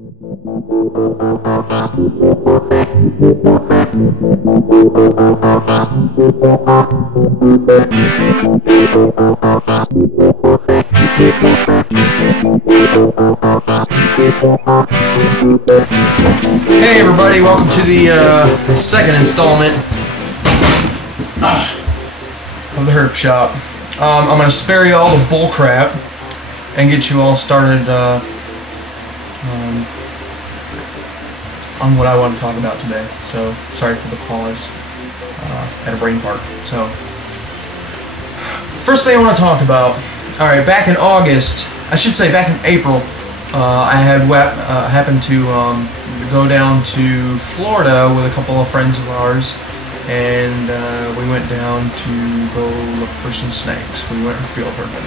Hey everybody, welcome to the second installment of the Herpshop. I'm going to spare you all the bull crap and get you all started on what I want to talk about today. So, sorry for the pause. Had a brain fart. So, first thing I want to talk about. Alright, back in August, I should say back in April, I had happened to go down to Florida with a couple of friends of ours, and we went down to go look for some snakes. We went field herping.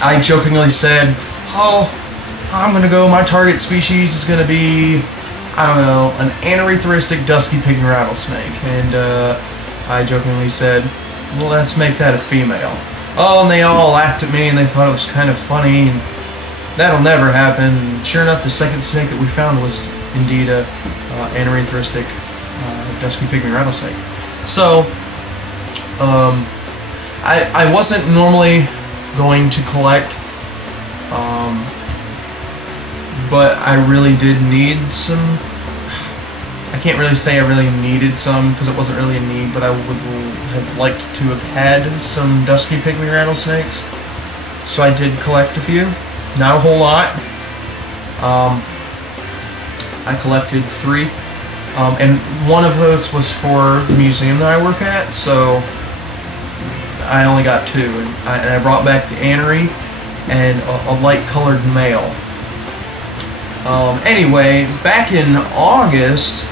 I jokingly said, "Oh, I'm gonna go. My target species is gonna be, I don't know, an Anerythristic dusky pygmy rattlesnake." And I jokingly said, "Well, let's make that a female." Oh, and they all laughed at me, and they thought it was kind of funny. And that'll never happen. And sure enough, the second snake that we found was indeed a Anerythristic dusky pygmy rattlesnake. So, I wasn't normally going to collect, but I really did need some. I can't really say I really needed some because it wasn't really a need, but I would have liked to have had some dusky pygmy rattlesnakes. So I did collect a few. Not a whole lot. I collected 3. And one of those was for the museum that I work at, so I only got 2. And I brought back the Anery and a light-colored male. Anyway, back in August,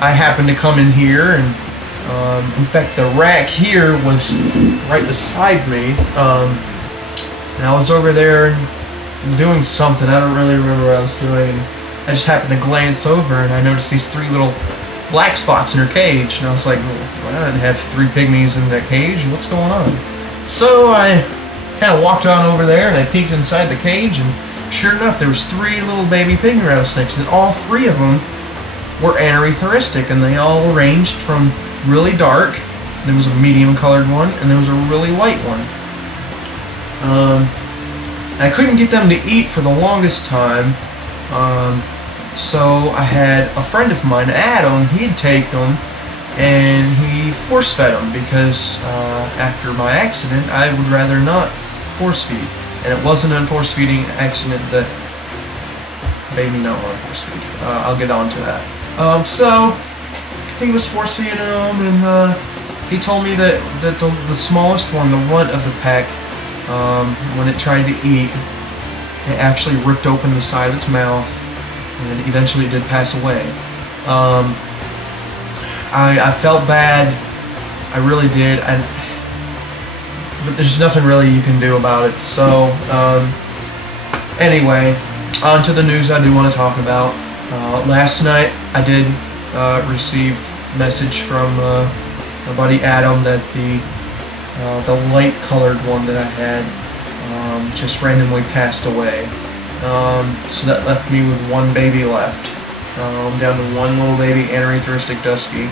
I happened to come in here, and in fact, the rack here was right beside me. And I was over there doing something. I don't really remember what I was doing. I just happened to glance over, and I noticed these 3 little black spots in her cage. And I was like, well, I didn't have 3 pygmies in that cage. What's going on? So I kind of walked on over there, and I peeked inside the cage, and sure enough, there was 3 little baby pygmy rattlesnakes, and all 3 of them were Anerythristic, and they all ranged from really dark. There was a medium-colored one, and there was a really light one. I couldn't get them to eat for the longest time, so I had a friend of mine, Adam. He'd take them, and he force-fed them because after my accident, I would rather not force-feed. And it wasn't a force-feeding accident that made me not want to force-feed. I'll get on to that. So he was force-feeding them, and he told me that the smallest one, the runt of the pack, when it tried to eat, it actually ripped open the side of its mouth, and eventually it did pass away. I felt bad. I really did. But there's nothing really you can do about it. So, anyway, on to the news I do want to talk about. Last night I did receive a message from my buddy Adam that the light-colored one that I had just randomly passed away. So that left me with 1 baby left. Down to 1 little baby Anerythristic dusky.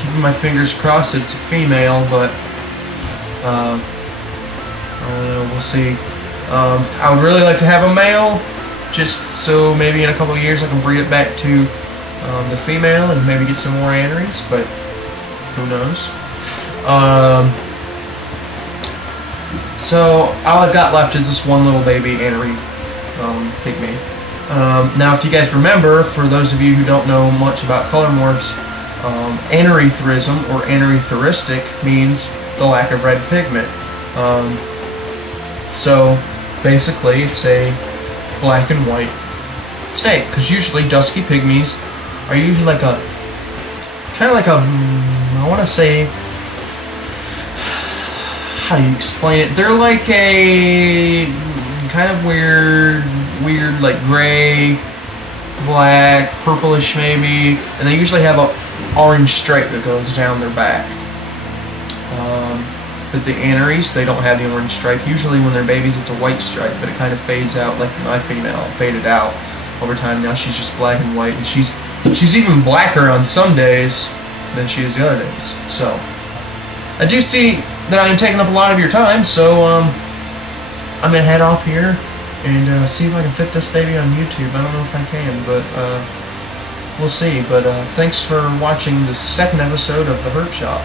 Keeping my fingers crossed it's a female, but I don't know, we'll see. I would really like to have a male, just so maybe in a couple of years I can breed it back to the female and maybe get some more Anerys, but who knows. So all I've got left is this 1 little baby Anery pygmy. Now, if you guys remember, for those of you who don't know much about color morphs, anerythrism or anerythristic means the lack of red pigment. So basically, it's a black and white snake, because usually dusky pygmies are usually like a kind of like a, I want to say, how do you explain it? They're like a kind of weird like gray, black, purplish maybe, and they usually have a orange stripe that goes down their back. But the Anerythristic, they don't have the orange stripe. Usually when they're babies, it's a white stripe, but it kind of fades out like my female faded out over time. Now she's just black and white, and she's even blacker on some days than she is the other days. So I do see that I am taking up a lot of your time, so I'm gonna head off here and see if I can fit this baby on YouTube. I don't know if I can, but we'll see. But thanks for watching the second episode of the Herpshop.